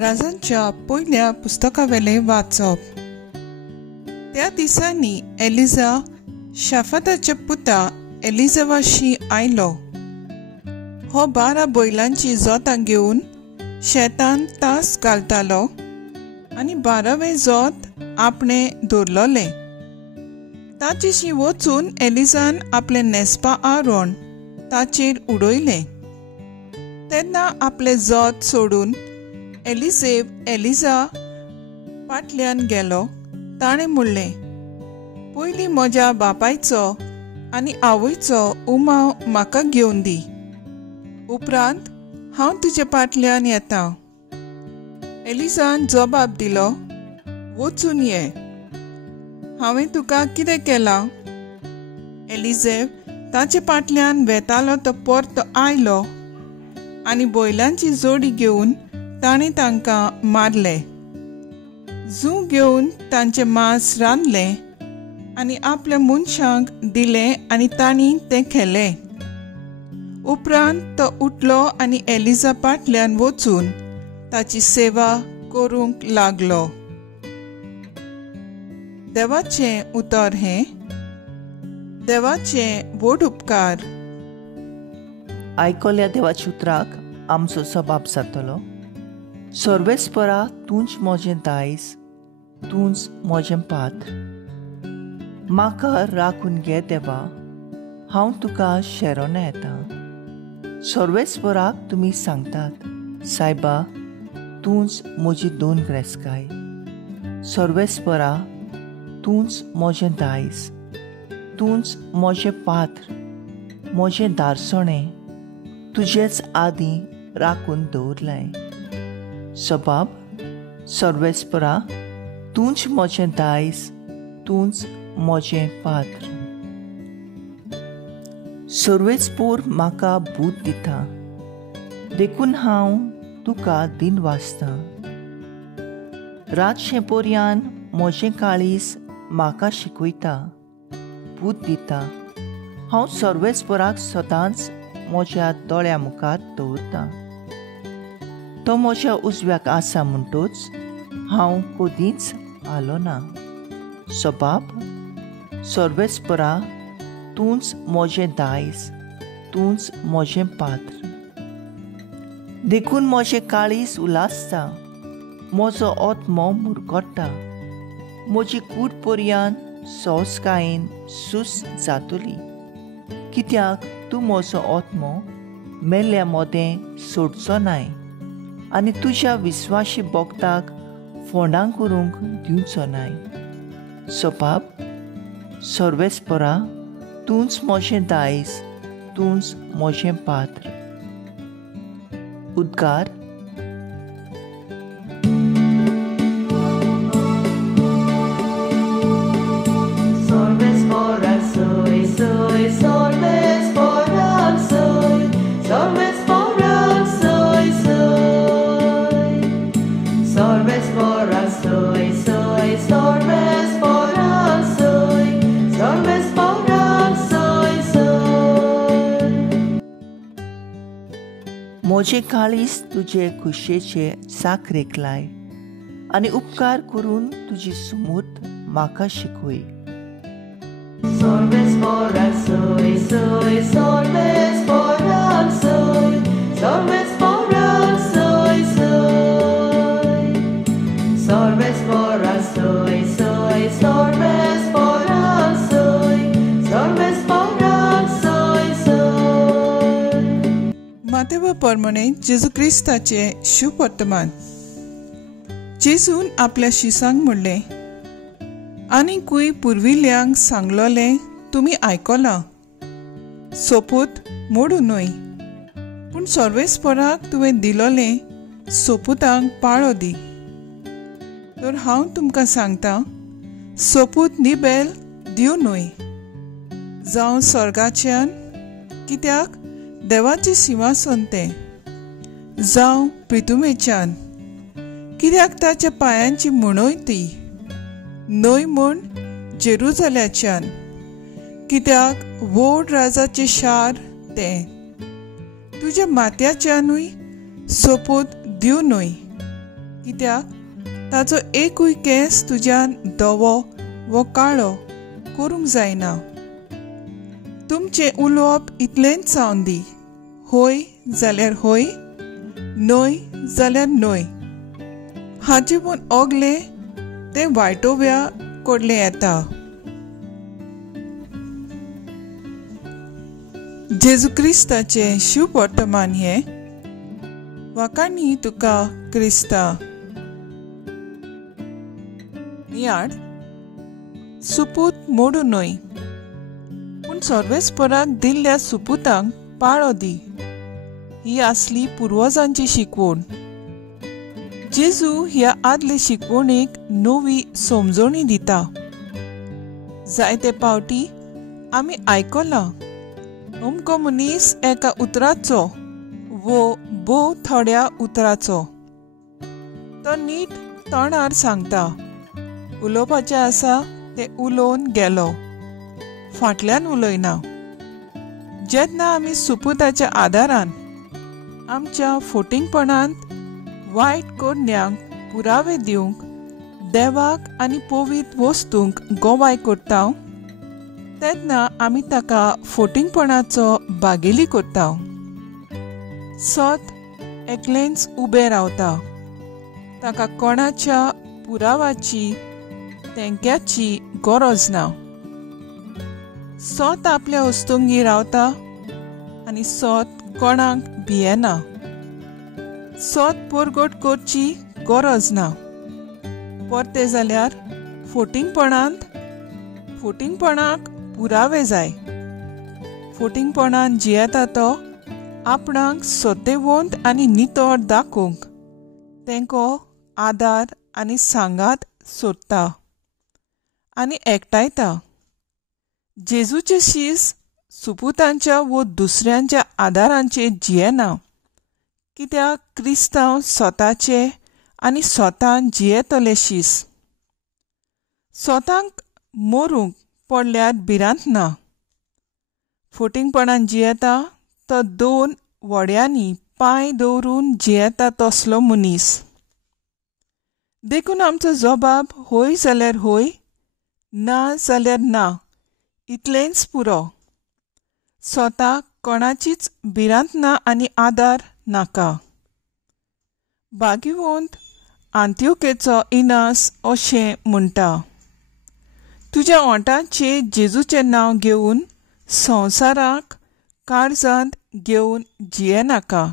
राजांच्या पयल्या पुस्तकावेले वाचप। त्या दिसांनी एलिजा शाफाताच्या पुता एलिजावाशी आयलो। हो 12 बैलांची जोतां घेवन शेतान तास घालतालो आनी 12वें जोत आपणे दवरलोले। ताचेशी वचून एलिजान आपले नेस्पा आरोन ताचेर उडयले। तेन्ना आपले जोत सोडून एलिजा फाटल्यान गेलो। ताणें म्हणलें, पयलीं म्हज्या बापायचो आनी आवयचो उमाव म्हाका घेवन दी, उपरांत हांव तुजे फाटल्यान येता। एलिजान जबाब दिलो, वचून ये, हांवें तुका कितें केलां? एलिजेव ताचे फाटल्यान वेतालो तो परतो आयलो आनी बैलांची जोडी घेवन ताणें तांकां मारले। जूं घेवन तांचें मांस रांदलें आनी आपल्या मनशांक दिलें आनी तांणी तें खेलें। उपरांत तो उठलो आनी एलिजा फाटल्यान वचून ताची सेवा करूंक लागलो। देवाचें उतर हें, देवाचें व्हड उपकार। आयकल्या देवाच्या उतराक आमचो सबाब जातलो। सर्वेस्परा तूंच मोजें दायज, तूंच मोजें पात्र। म्हाका राखून घे देवा, हांव तुका शेरोन येता। सर्वेस्पराक तुमी सांगतात, सायबा तूंच म्हजी 2 ग्रेस्काय। सर्वेस्परा तूंच मोजें दायज, तूंच मोजें पात्र, मोजें दारसोणें तुजेच आदीं राखून दवरलें। सबाब सर्वेस्परा तूंच मोजें दायज, तूंच मोजें पात्र। सर्वेस्पोर म्हाका बूद दिता, देखून हांव तुका दिन वाचता। रातचें पर्यान मोजें काळीज म्हाका शिकयता, बूद दिता। हांव सर्वेस्पराक सदांच म्हज्या दोळ्या मुखार दवरता। तो म्हज्या उजव्याक आसा म्हणटूच हांव कदींच आलो ना। सबाब सर्वेस्परा तूंच मोजें दायज, तूंच मोजें पात्र। देखून मोजें काळीज उलासता, म्हजो ओतमो मुरगोडटा। म्हजी कूड पर्यान सोंसकायेन सूस जातली, कित्याक तूं म्हजो ओतमो मेल्ल्या मोदें सोडचो नाय आनी तुज्या विस्वाशी भोगताक फोंडां करूंक दिवचो नाय। सबाब सर्वेस्परा तूंच मोजें दायज, तूंच मोजें पात्र। उद्गार। Sorvespora soy, soy, sorvespora soy, sorvespora soy, soy. Sorvespora soy, soy, sorvespora soy, sorvespora soy, soy. मोजें काळीज तुजे कुशेचे साखरेक लाय आनी उपकार करून तुजी सुमूर्त म्हाका शिकय। Sorvespora soy, soy, sorvespora soy, sorvespora soy, soy. Sorvespora soy, soy, sorvespora soy, sorvespora soy, soy. मातेवा परमणे जेजू क्रिस्ताचे शुभ वर्तमान। जेजून आपल्या शिसांक म्हणलें, आनीकूय पुर्विल्यांक सांगलोलें तुमी आयकलां, सोपूत मोडू न्हय, पूण सर्वेस्पराक तुवें दिलोलें सोपुतांक पाळो दी। तर हांव तुमकां सांगतां, सोपूत निबेल दिव न्हय, जावं स्वर्गाच्यान, कित्याक देवाचें सिंहासन तें, जावं प्रितुमेच्यान, कित्याक ताच्या पांयांची म्हणय ती, न्हय म्हूण जेरुजल्याच्यान, कित्याक व्हड राजाचें शार तें। तुज्या माथ्याच्यानूय सोपूत दिव न्हय, कित्याक ताचो एकूय केंस तुज्यान धवो वो काळो करूंक जायना. तुमचें उलोवप इतलेंच जावन दी. होय जाल्यार होय, न्हय जाल्यार न्हय. हाचे पण ओगले ते वायटोव्या कोडले येता. जेजू क्रिस्ताचें शुभ वर्तमान हे वाकाणी तुका क्रिस्ता. याड सुपूत मोडू न्हय, पूण सर्वेस्पराक दिल्ल्या सुपुतांक पाळो दी. ही आसली पुर्वजांची शिकवण. जेजू ह्या आदले शिकवणेक नवी समजणी दिता. जायते पावटी आमी आयकलां, अमको मनीस एका उतराचो वो भोव थोड्या उतराचो. तो नीट तोंडार सांगता, उलोवपाचें आसा तें उलोवन गेलो, फाटल्यान उलयना. जेन्ना आमी सुपुताच्या आदारान आमच्या फोटिंगपणांत वायट कोडण्यांक पुरावे दिवंक देवाक आनी पवित्र वस्तूंक गोवाय करता, तेन्ना आमी ताका फोटिंगपणाचो बागेली करता. सत एकलेंच उबें रावता. ताका कोणाच्या पुरावाची तेंक्याची गरज ना. सत आपल्या वस्तूंगी रावता आनी सत कोणाक भियेना. सत परगट करची गरज ना. परते जाल्यार फोटिंगपणाक पुरावे जाय. फोटिंगपणान जियेता तो आपणाक सत्यवंत आनी नितळ दाखोवंक तेंको आदार आनी सांगात सोदता आनी एकठायता. जेजूचे शीस सुपुतांच्या वो दुसऱ्यांच्या आदारांचेर जियेना, कित्याक क्रिस्तांव स्वताचे आनी स्वतान जियेतले शीस. स्वतांक मोरूंक पडल्यार भिरांत ना. फोटिंगपणान जियेता तो दोन वड्यांनी पांय दवरून जियेता तसलो मनीस. देखून आमचो जबाब होय जाल्यार होय, ना जाल्यार ना इतलेंच पुरो. स्वताक कोणाचीच भिरांत ना आनी आदार नाका. भाग्यवंत आंत्योकेचो इनास अशें म्हणटा, तुज्या ओंठांचेर जेजूचें नांव घेवन संवसाराक काळजांत घेवन जियेनाका.